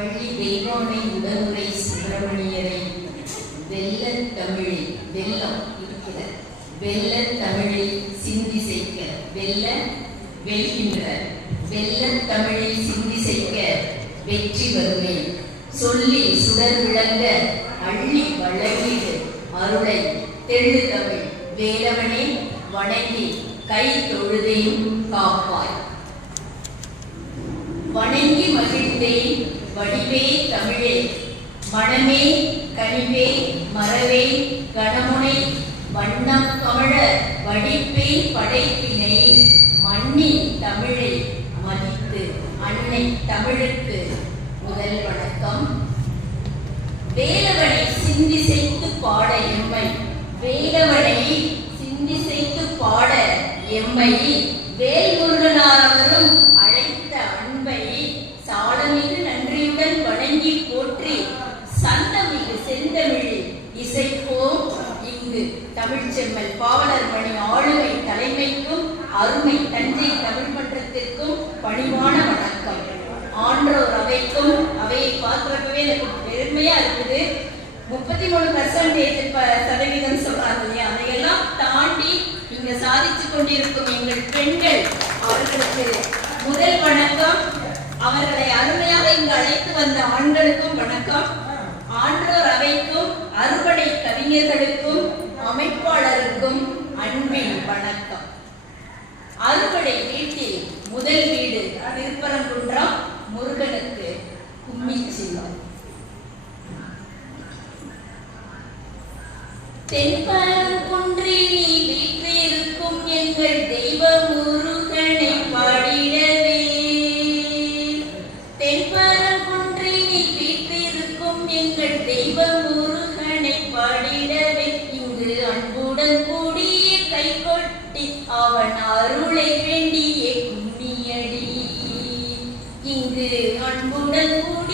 பள்ளி தெய்வானை உடனுரை சுப்பிரமணியரை வெள்ளன் தமிழில் வெள்ளம் இருக்கிற வெள்ள தமிழில் சிந்தி செய்க வெல்ல வெல்கின்ற வெள்ள தமிழில் சிந்தி செய்க வெற்றி வருமே. சொல்லி சுடர் விளங்க அள்ளி வழங்கிடு அருளை. தெள்ளு தமிழ் வேலவனே வணங்கி கை தொழுதையும் காப்பாய். வணங்கி மகிழ்ந்தேன் வடிவே தமிழே மனமே கனிவே மறவே கணமுனை வண்ணம் கமழ வடிப்பே படைப்பினை மண்ணின் தமிழை மதித்து அன்னை தமிழுக்கு முதல் வணக்கம். வேலவனை சிந்தி செய்து பாட எம்மை வேலவனை சிந்தி செய்து பாட எம்மை தமிழ்ச்செம்மல் செம்மல் பாவலர் பணி ஆளுமை தலைமைக்கும் அருமை தஞ்சை தமிழ் மன்றத்திற்கும் பணிவான வணக்கம். ஆன்றோர் அவைக்கும் அவையை பார்க்கிறப்பவே எனக்கு பெருமையா இருக்குது. முப்பத்தி மூணு பர்சன்டேஜ் சதவீதம் சொல்றாங்க இல்லையா? அதையெல்லாம் தாண்டி இங்க சாதிச்சு கொண்டிருக்கும் எங்கள் பெண்கள் அவர்களுக்கு முதல் வணக்கம். அவர்களை அருமையாக இங்கு அழைத்து வந்த ஆண்களுக்கும் வணக்கம். ஆன்றோர் அவைக்கும் அறுபடை கவிஞர்களுக்கும் அமைப்பாளருக்கும் அன்பின் வணக்கம். அறுபடை வீட்டில் முதல் வீடு திருப்பரங்குன்றம் முருகனுக்கு கும்மிச்சில்லம் தென்பரங்குன்றில் அன்புடன் கூடிய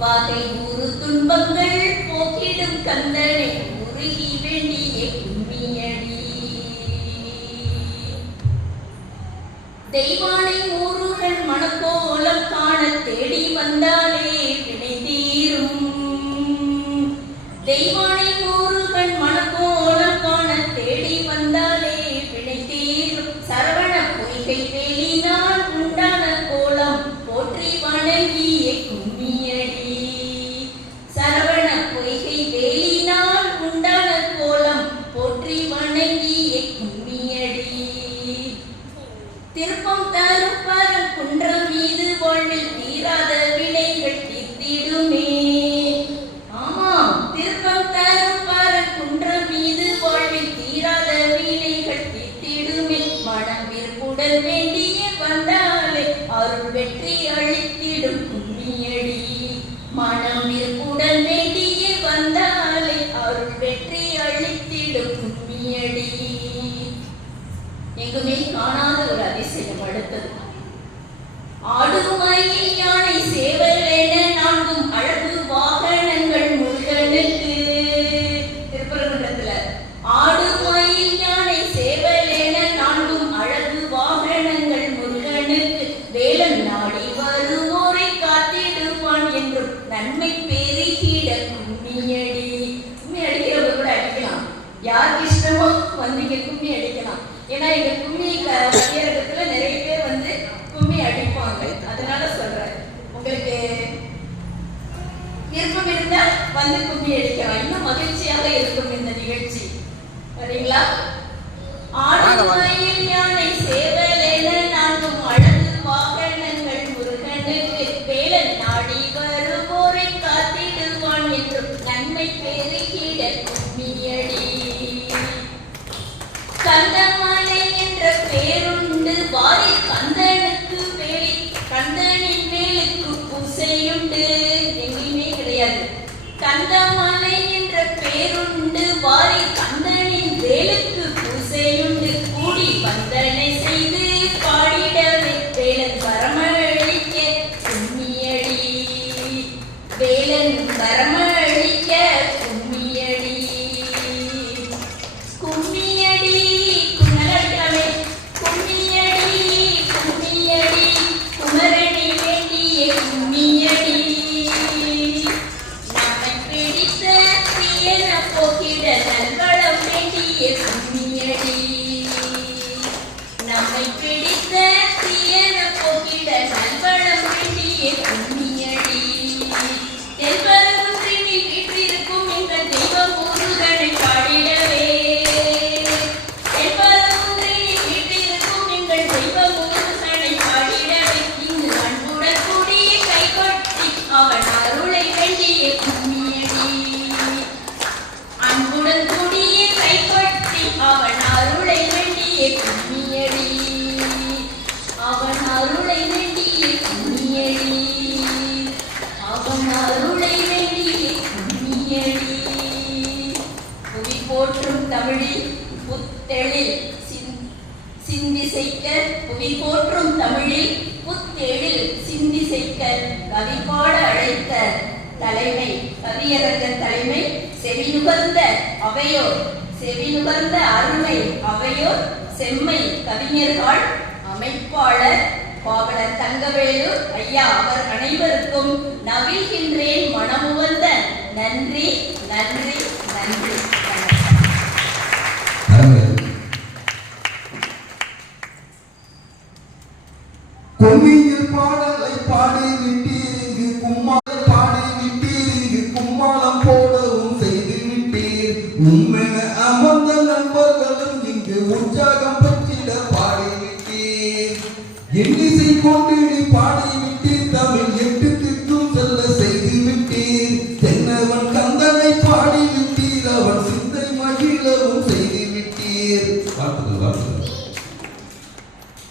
பகை ஊறு துன்பங்கள் போக்கிடும் கந்தனை உருகி வேண்டிய கும்மியடி தெய்வானை ஊருகள் மனக்கோலம் காண வெற்றி அளித்திடும் ஏன்னா எங்க கும்மி Indian Advocate and Helper of Native Community. புவி போற்றும் தமிழில் புத்தேழில் சிந்தி செய்க கவி பாட அழைத்த தலைமை கவியரங்க தலைமை செவிநுகர்ந்த அவையோர் செவிநுகர்ந்த அருமை அவையோர் செம்மை கவிஞர்கள் அமைப்பாளர் பாவலர் தங்கவேலு ஐயா அவர் அனைவருக்கும் நவிழ்கின்றேன் மனமுவந்த நன்றி நன்றி நன்றி. பொன்னியில் பாடலை பாடி விட்டீர் இங்கு கும்மாளம் பாடி விட்டீர் இங்கு கும்மாளம் போடவும் செய்து விட்டீர் உண்மென அமர்ந்த நண்பர்களும் இங்கு உற்சாகம் பற்றிட பாடி விட்டீர் எண்ணிசை கொண்டு நீ பாடி விட்டீர் தமிழ்